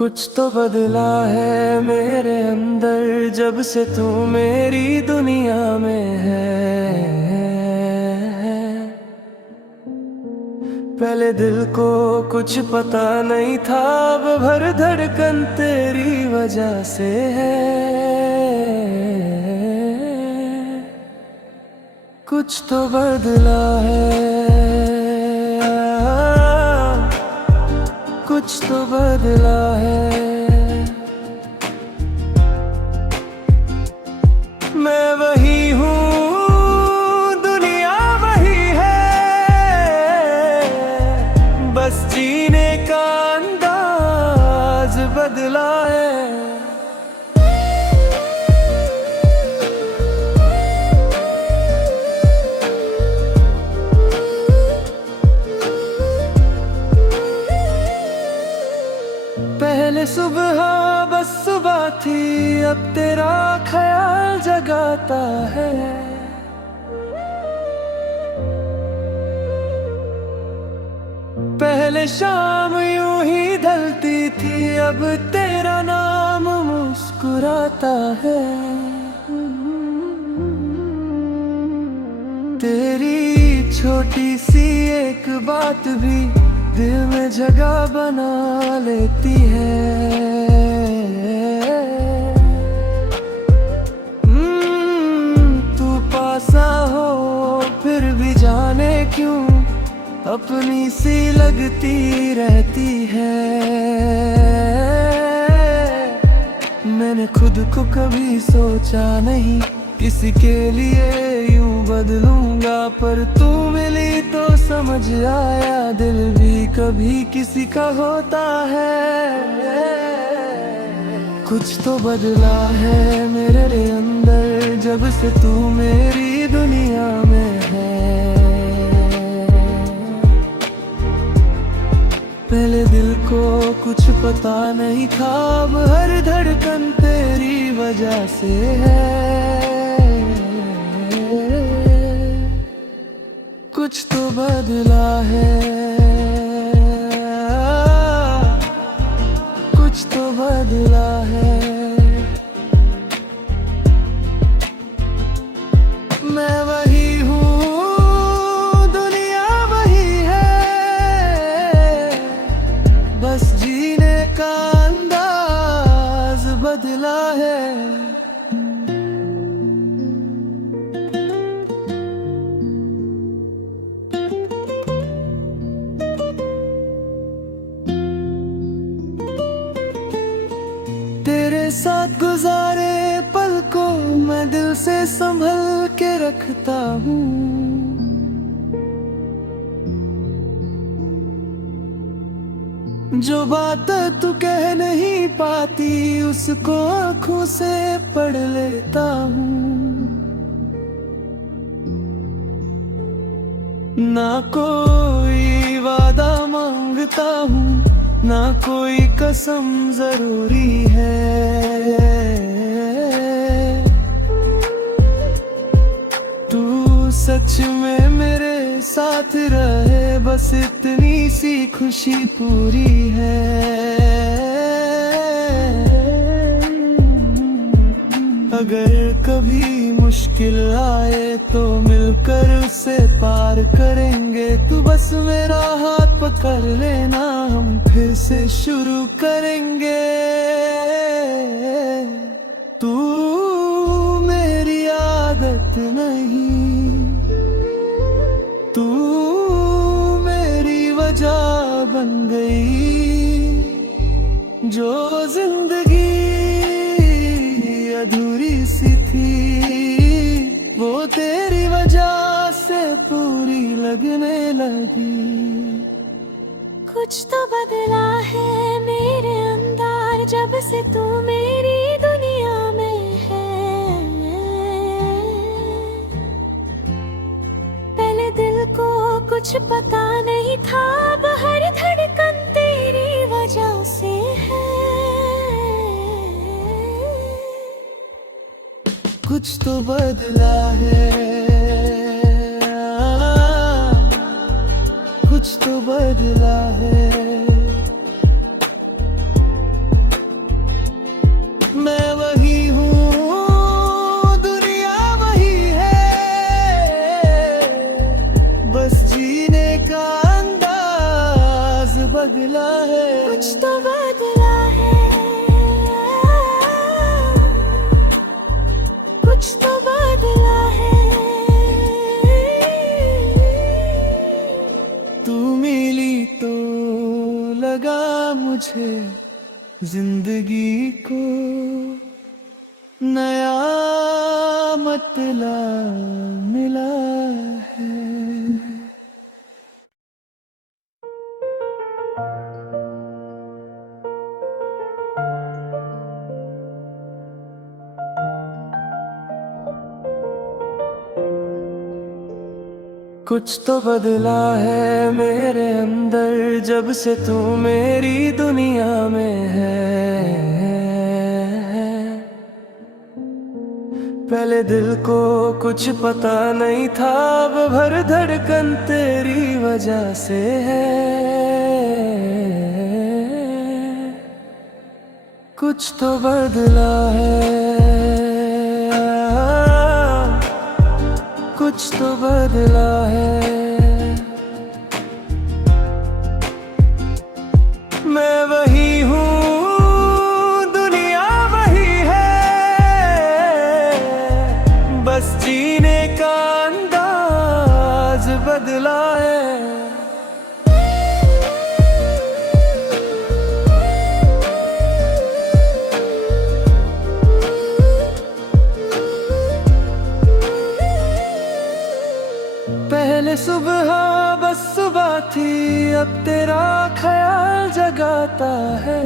कुछ तो बदला है मेरे अंदर जब से तू मेरी दुनिया में है। पहले दिल को कुछ पता नहीं था, अब भर धड़कन तेरी वजह से है। कुछ तो बदला है, कुछ तो बदला है। मैं वही हूँ, दुनिया वही है, बस जीने का अंदाज बदला है। पहले सुबह बस सुबह थी, अब तेरा ख्याल जगाता है। पहले शाम यूं ही ढलती थी, अब तेरा नाम मुस्कुराता है। तेरी छोटी सी एक बात भी दिल में जगह बना लेती है। तू पासा हो फिर भी जाने क्यों अपनी सी लगती रहती है। मैंने खुद को कभी सोचा नहीं किसी के लिए यूं बदलूंगा, पर तू मिली तो समझ आया दिल भी कभी किसी का होता है। कुछ तो बदला है मेरे अंदर जब से तू मेरी दुनिया में है। पहले दिल को कुछ पता नहीं था, अब हर धड़कन तेरी वजह से है। कुछ तो बदला है, कुछ तो बदला है। मैं वही हूँ, दुनिया वही है, बस जीने का अंदाज बदला है। तेरे साथ गुजारे पल को मैं दिल से संभल के रखता हूँ। जो बात तू कह नहीं पाती उसको आँखों से पढ़ लेता हूँ। ना कोई वादा मांगता हूँ, ना कोई कसम जरूरी है। तू सच में मेरे साथ रहे, बस इतनी सी खुशी पूरी है। अगर कभी मुश्किल आए तो मिलकर उसे पार करेंगे। तू बस मेरा हाथ पकड़ लेना, हम फिर से शुरू करेंगे। तू मेरी आदत नहीं, तू मेरी वजह बन गई। जो जिंदगी अधूरी सी थी वो तेरी वजह से पूरी लगने लगी। कुछ तो बदला है मेरे अंदर जब से तू मेरी दुनिया में है। पहले दिल को कुछ पता नहीं था, अब हर धड़कन तेरी वजह से है। कुछ तो बदला है, कुछ तो बदला है। बदला है, कुछ तो बदला है, कुछ तो बदला है। तू मिली तो लगा मुझे जिंदगी को नया मतलब मिला है। कुछ तो बदला है मेरे अंदर जब से तू मेरी दुनिया में है। पहले दिल को कुछ पता नहीं था, अब भर धड़कन तेरी वजह से है। कुछ तो बदला है, कुछ तो बदला है। मैं वही हूँ, दुनिया वही है, बस जीने का अंदाज बदला है। पहले सुबह बस सुबह थी, अब तेरा ख्याल जगाता है।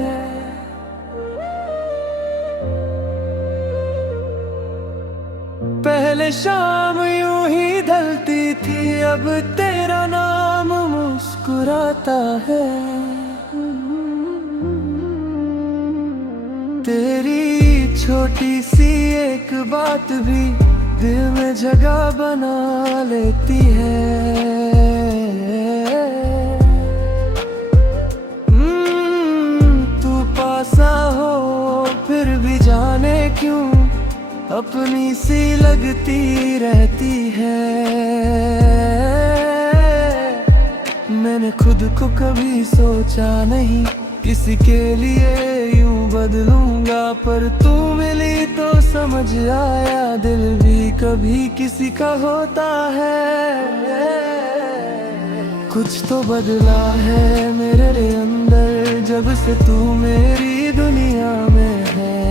पहले शाम यूं ही ढलती थी, अब तेरा नाम मुस्कुराता है। तेरी छोटी सी एक बात भी दिल में जगह बना लेती है। तू पासा हो फिर भी जाने क्यों अपनी सी लगती रहती है। मैंने खुद को कभी सोचा नहीं किसी के लिए यूं बदलूंगा, पर तू मिली तो समझ आया दिल भी कभी किसी का होता है। कुछ तो बदला है मेरे अंदर जब से तू मेरी दुनिया में है।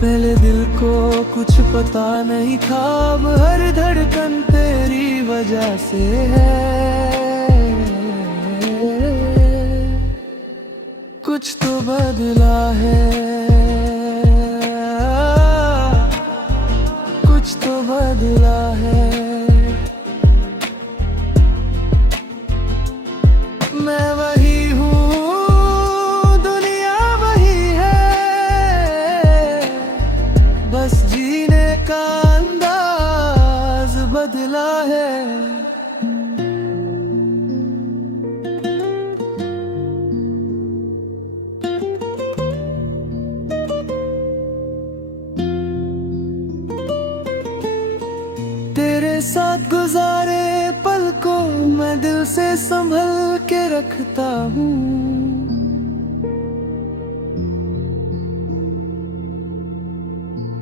पहले दिल को कुछ पता नहीं था, अब हर धड़कन तेरी वजह से है। कुछ तो बदला है, कुछ तो बदला है। मैं वही हूँ, दुनिया वही है, बस जीने का अंदाज बदला है। तेरे साथ गुजारे पल को मैं दिल से संभल के रखता हूँ।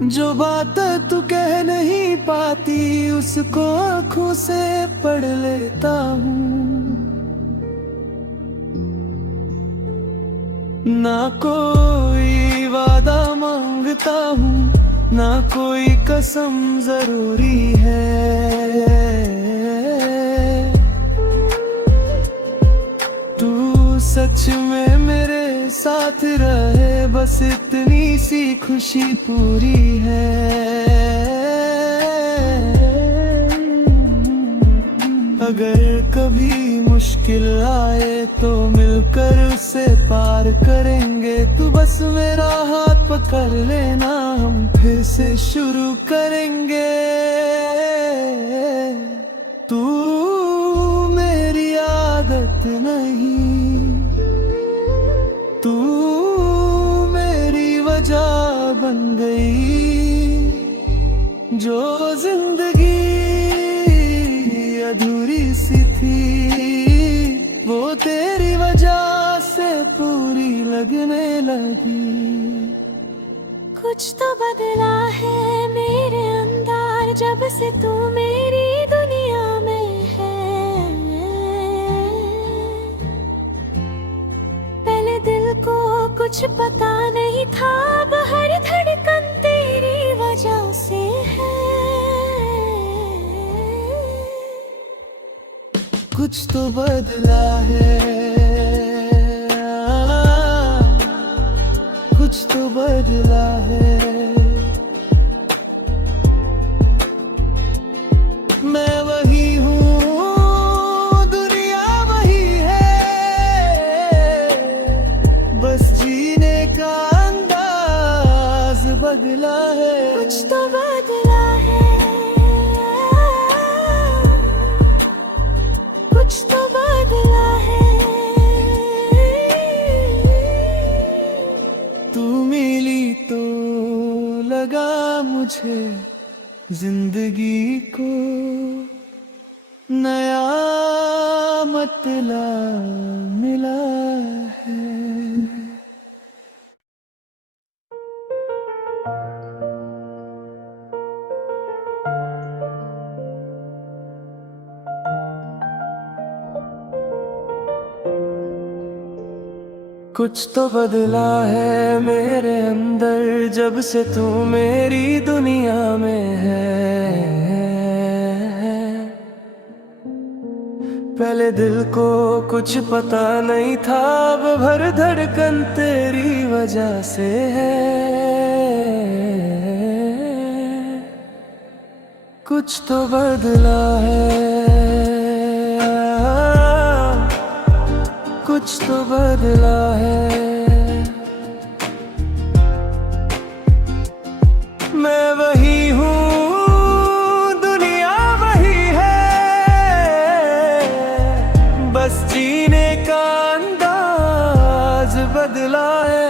जो बात तू कह नहीं पाती उसको आँखों से पढ़ लेता हूँ। ना कोई वादा मांगता हूँ, ना कोई कसम जरूरी है। तू सच में मेरे साथ रहे, बस इतनी सी खुशी पूरी है। अगर कभी मुश्किल आए तो मिलकर उसे पार करेंगे। तू बस मेरा हाथ पकड़ लेना, हम फिर से शुरू करेंगे। तू मेरी आदत नहीं, तू मेरी वजह बन गई। जो जिंदगी अधूरी सी पूरी लगने लगी। कुछ तो बदला है मेरे अंदर जब से तू मेरी दुनिया में है। पहले दिल को कुछ पता नहीं था, अब हर धड़कन तेरी वजह से है। कुछ तो बदला है, कुछ तो बदला है। मैं वही हूँ, दुनिया वही है, बस जीने का अंदाज बदला है। कुछ तो बदला है, कुछ तो बदला है। तू मिली तो लगा मुझे जिंदगी को नया मतलब मिला है। कुछ तो बदला है मेरे अंदर जब से तू मेरी दुनिया में है। पहले दिल को कुछ पता नहीं था, अब भर धड़कन तेरी वजह से है। कुछ तो बदला है, कुछ तो बदला है। मैं वही हूँ, दुनिया वही है, बस जीने का अंदाज बदला है।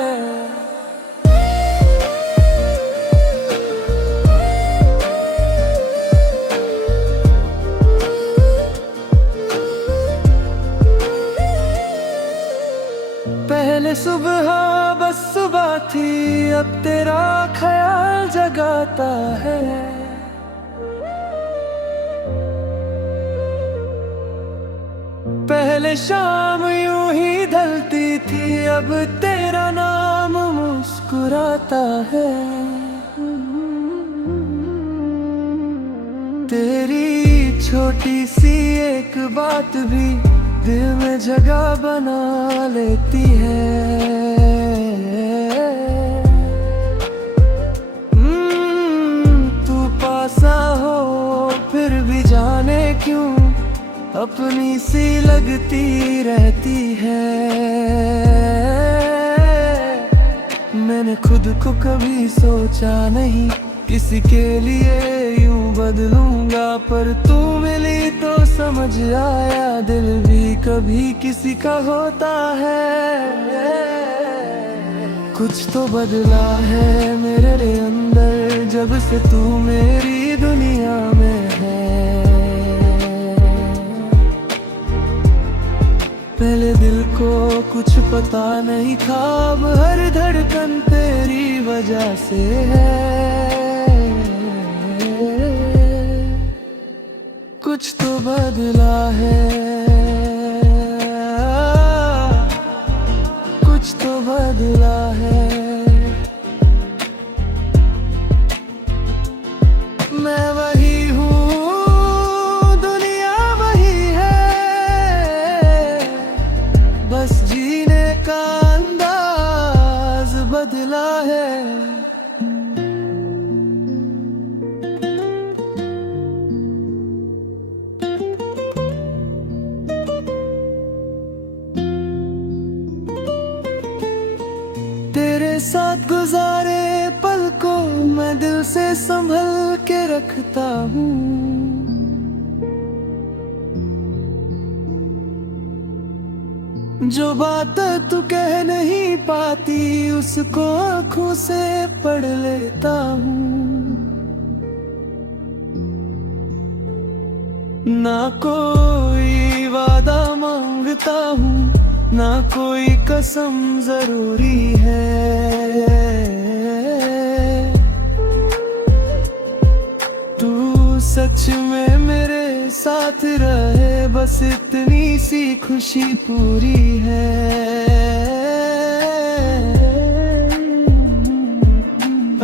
पहले सुबह बस सुबह थी, अब तेरा ख्याल जगाता है। पहले शाम यूं ही ढलती थी, अब तेरा नाम मुस्कुराता है। तेरी छोटी सी एक बात भी दिल में जगह बना लेती है। तू पासा हो फिर भी जाने क्यों अपनी सी लगती रहती है। मैंने खुद को कभी सोचा नहीं किसी के लिए यूं बदलूंगा, पर तू मिली तो समझ आया दिल भी कभी किसी का होता है। कुछ तो बदला है मेरे अंदर जब से तू मेरी दुनिया में है। पहले दिल को कुछ पता नहीं था, अब हर धड़कन तेरी वजह से है। कुछ तो बदला है, कुछ तो बदला है। मैं वही हूँ, दुनिया वही है, बस जीने का अंदाज बदला है। तेरे साथ गुजारे पल को मैं दिल से संभल के रखता हूँ। जो बात तू कह नहीं पाती उसको आँखों से पढ़ लेता हूँ। ना कोई वादा मांगता हूँ, ना कोई कसम जरूरी है। तू सच में मेरे साथ रहे, बस इतनी सी खुशी पूरी है।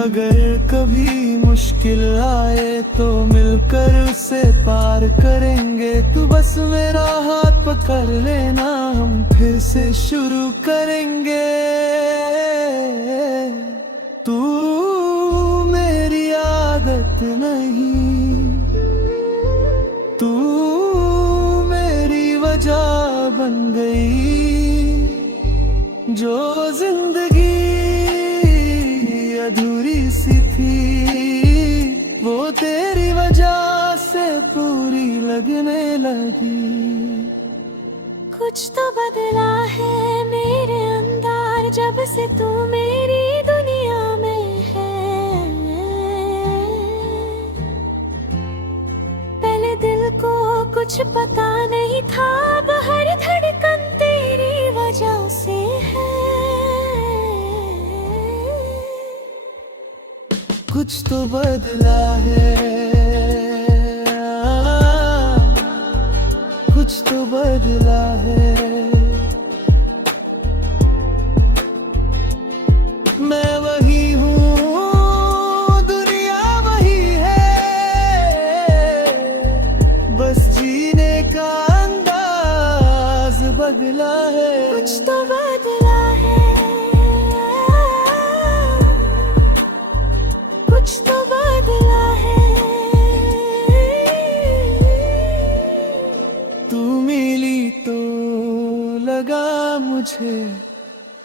अगर कभी मुश्किल आए तो मिलकर उसे पार करेंगे। तू बस मेरा हाथ पकड़ लेना, हम फिर से शुरू करेंगे। तू मेरी आदत नहीं, तू मेरी वजह बन गई। जो जिंदगी अधूरी सी थी, वो तेरी वजह से पूरी लगने लगी। कुछ तो बदला है मेरे अंदर, जब से तू मेरी दुनिया में है। पहले दिल को कुछ पता नहीं था, अब हर धड़कन तेरी वजह से है। कुछ तो बदला है, कुछ तो बदला है। मैं वही हूँ, दुनिया वही है, बस जीने का अंदाज बदला है। कुछ तो बदला है, कुछ तो बदला है। तू मिली तो लगा मुझे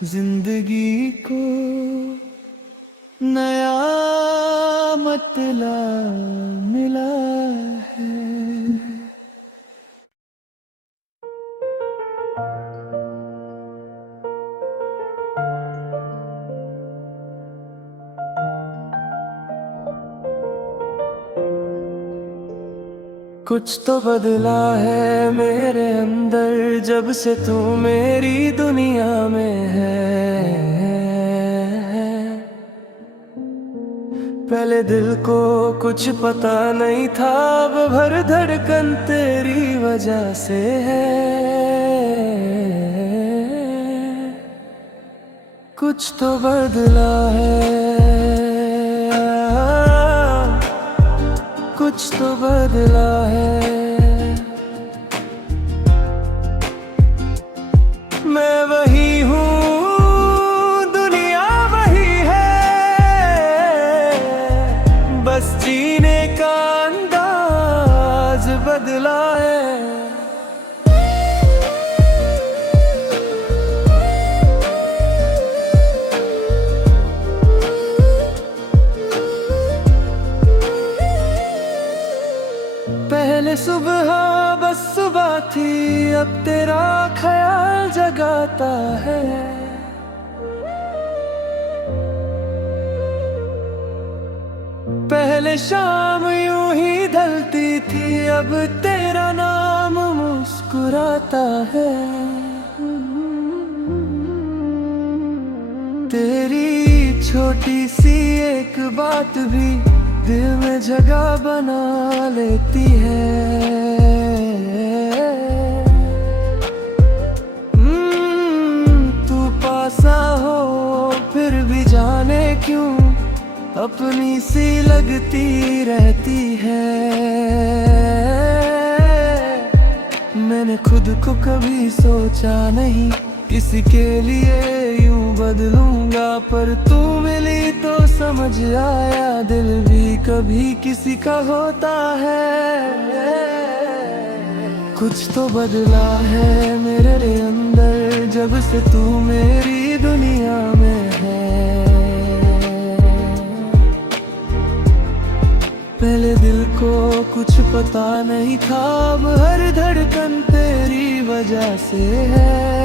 जिंदगी को नया मतलब मिला है। कुछ तो बदला है मेरे अंदर, जब से तू मेरी दुनिया में है। पहले दिल को कुछ पता नहीं था, अब भर धड़कन तेरी वजह से है। कुछ तो बदला है, कुछ तो बदला है। मैं वही हूँ, दुनिया वही है, बस जीने का अंदाज बदला है। पहले सुबह बस सुबह थी, अब तेरा ख्याल जगाता है। पहले शाम यूं ही ढलती थी, अब तेरा नाम मुस्कुराता है। तेरी छोटी सी एक बात भी दिल में जगह बना लेती है। तू पासा हो फिर भी जाने क्यों अपनी सी लगती रहती है। मैंने खुद को कभी सोचा नहीं, किसी के लिए यूं बदलूंगा, पर तू मिली तो समझ आया, दिल भी कभी किसी का होता है। कुछ तो बदला है मेरे अंदर, जब से तू मेरी दुनिया में है। पहले दिल को कुछ पता नहीं था, अब हर धड़कन तेरी वजह से है।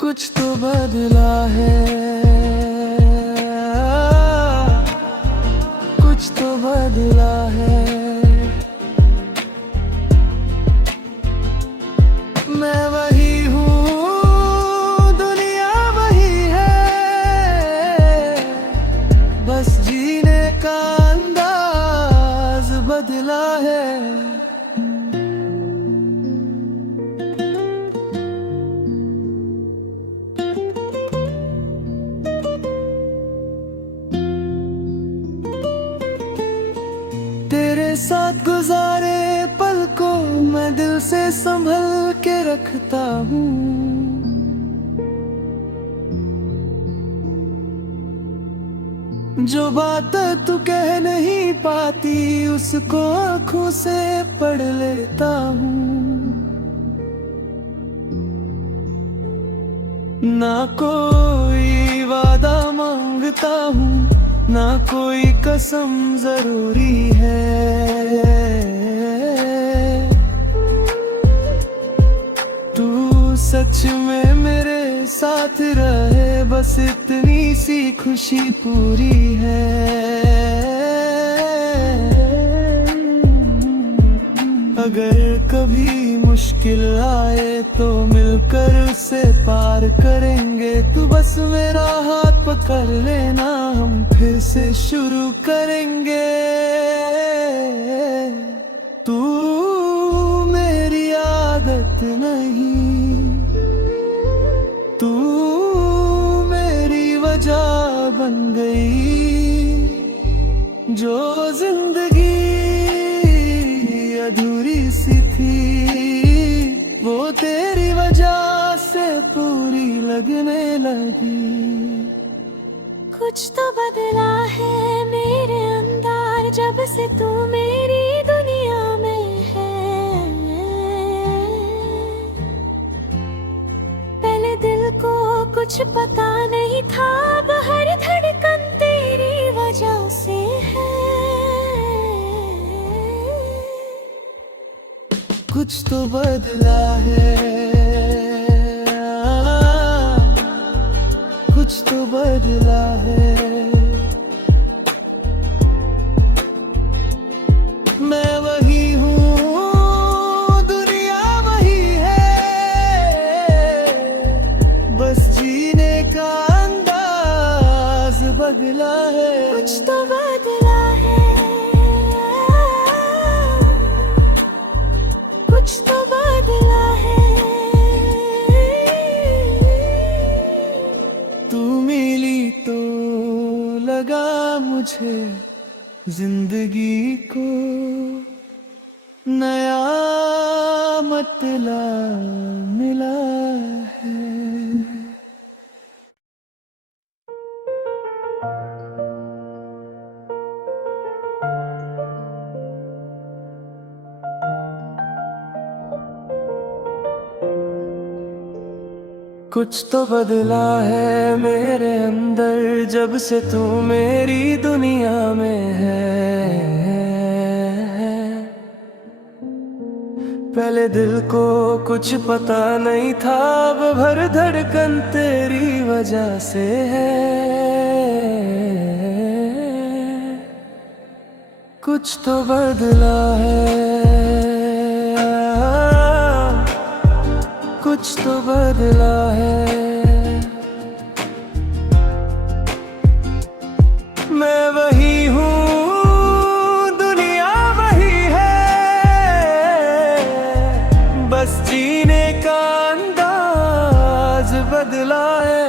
कुछ तो बदला है, कुछ तो बदला है। साथ गुजारे पल को मैं दिल से संभल के रखता हूँ। जो बात तू कह नहीं पाती उसको आँखों से पढ़ लेता हूँ। ना कोई वादा मांगता हूँ, ना कोई कसम जरूरी है। तू सच में मेरे साथ रहे बस इतनी सी खुशी पूरी है। अगर कभी मुश्किल आए तो मिलकर उसे पार करेंगे। तू बस मेरा हाथ पकड़ लेना, हम फिर से शुरू करेंगे। तू मेरी आदत नहीं, तू मेरी वजह बन गई। जो जिंदगी अधूरी सी थी वो तेरी वजह से पूरी लगने लगी। कुछ तो बदला है मेरे अंदर जब से तू मेरी दुनिया में है। पहले दिल को कुछ पता नहीं था, अब हर धड़कन तेरी वजह से है। कुछ तो बदला है, कुछ तो बदला है। मैं वही हूँ, दुनिया वही है, बस जीने का अंदाज बदला है। कुछ तो बदला है, कुछ तो बदला है। तू मिली तो लगा मुझे जिंदगी को नया मतलब मिला है। कुछ तो बदला है मेरे अंदर जब से तू मेरी दुनिया में है। पहले दिल को कुछ पता नहीं था, अब भर धड़कन तेरी वजह से है। कुछ तो बदला है, कुछ तो बदला है। मैं वही हूँ, दुनिया वही है, बस जीने का अंदाज बदला है।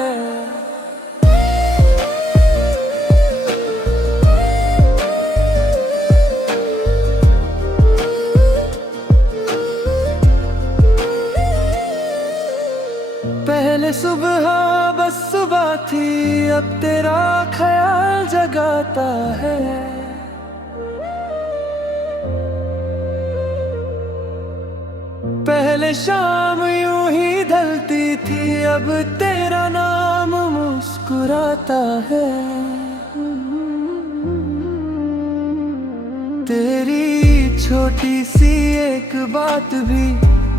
पहले सुबह बस सुबह थी, अब तेरा ख्याल जगाता है। पहले शाम यूं ही ढलती थी, अब तेरा नाम मुस्कुराता है। तेरी छोटी सी एक बात भी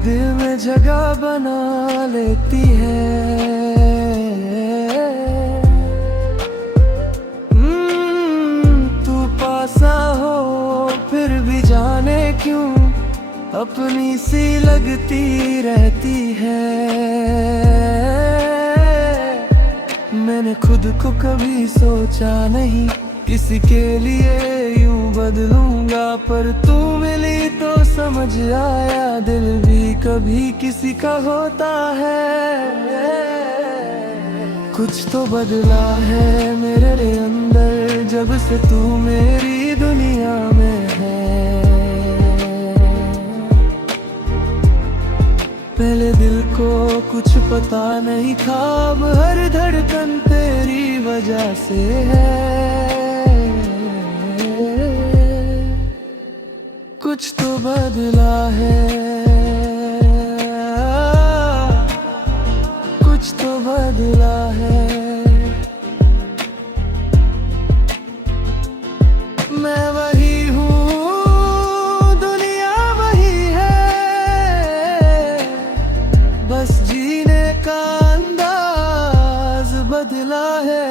दिल में जगह बना लेती है। तू पासा हो फिर भी जाने क्यों अपनी सी लगती रहती है। मैंने खुद को कभी सोचा नहीं किसी के लिए यूं बदलूंगा, पर तू मिली तो समझ आया दिल भी कभी किसी का होता है। कुछ तो बदला है मेरे अंदर जब से तू मेरी दुनिया में है। पहले दिल को कुछ पता नहीं था, अब हर धड़कन तेरी वजह से है। कुछ तो बदला है, कुछ तो बदला है। मैं वही हूँ, दुनिया वही है, बस जीने का अंदाज बदला है।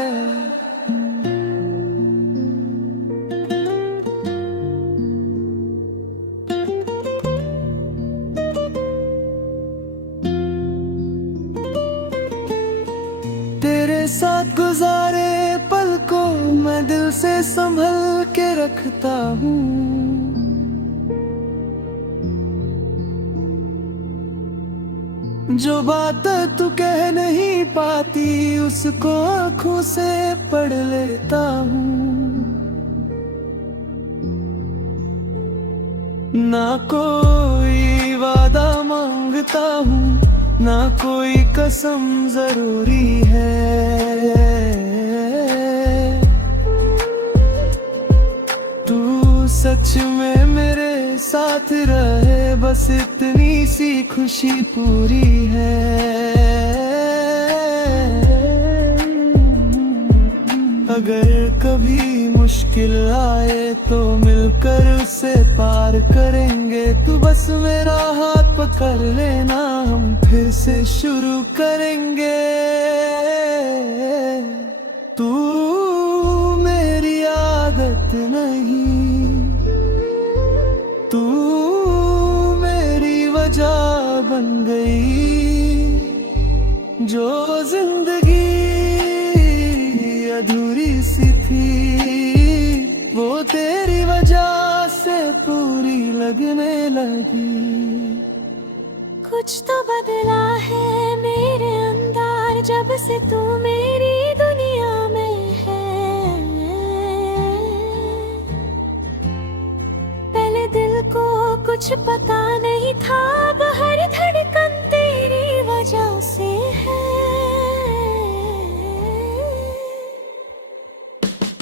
तेरे साथ गुजारे पल को मैं दिल से संभल के रखता हूँ। जो बात तू कह नहीं पाती उसको आँखों से पढ़ लेता हूँ। ना कोई वादा मांगता हूँ, ना कोई कसम जरूरी है। तू सच में मेरे साथ रहे, बस इतनी सी खुशी पूरी है। अगर कभी मुश्किल आए तो मिलकर उसे पार करेंगे। तू बस मेरा हाथ पकड़ लेना, हम फिर से शुरू करेंगे। तू मेरी आदत नहीं, तू मेरी वजह बन गई। जो जिंदगी अधूरी सी थी वो तेरी वजह से पूरी लगने लगी। कुछ तो बदला है मेरे अंदर जब से तू मेरी दुनिया में है। पहले दिल को कुछ पता नहीं था, अब हर धड़कन तेरी वजह से है।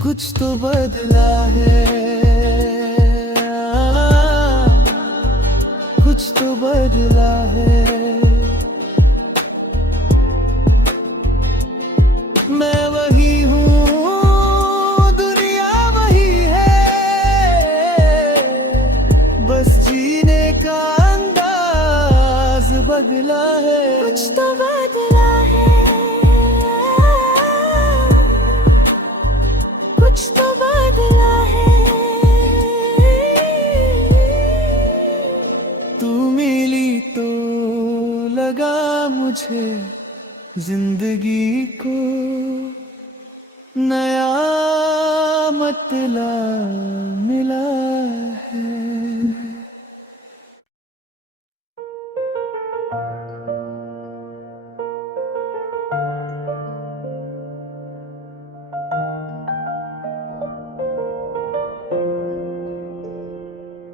कुछ तो बदला है, कुछ तो बदला है। मैं वही हूँ, दुनिया वही है, बस जीने का अंदाज बदला है। कुछ तो बदला है, कुछ तो बदला है। तू मिली तो लगा मुझे जिंदगी को नया मतलब मिला है।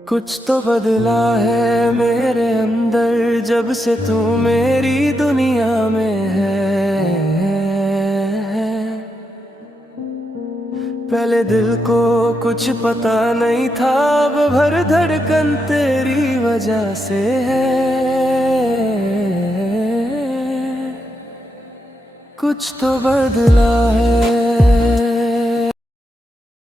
कुछ तो बदला है मेरे अंदर जब से तू मेरी दुनिया में है। पहले दिल को कुछ पता नहीं था, अब हर धड़कन तेरी वजह से है। कुछ तो बदला है,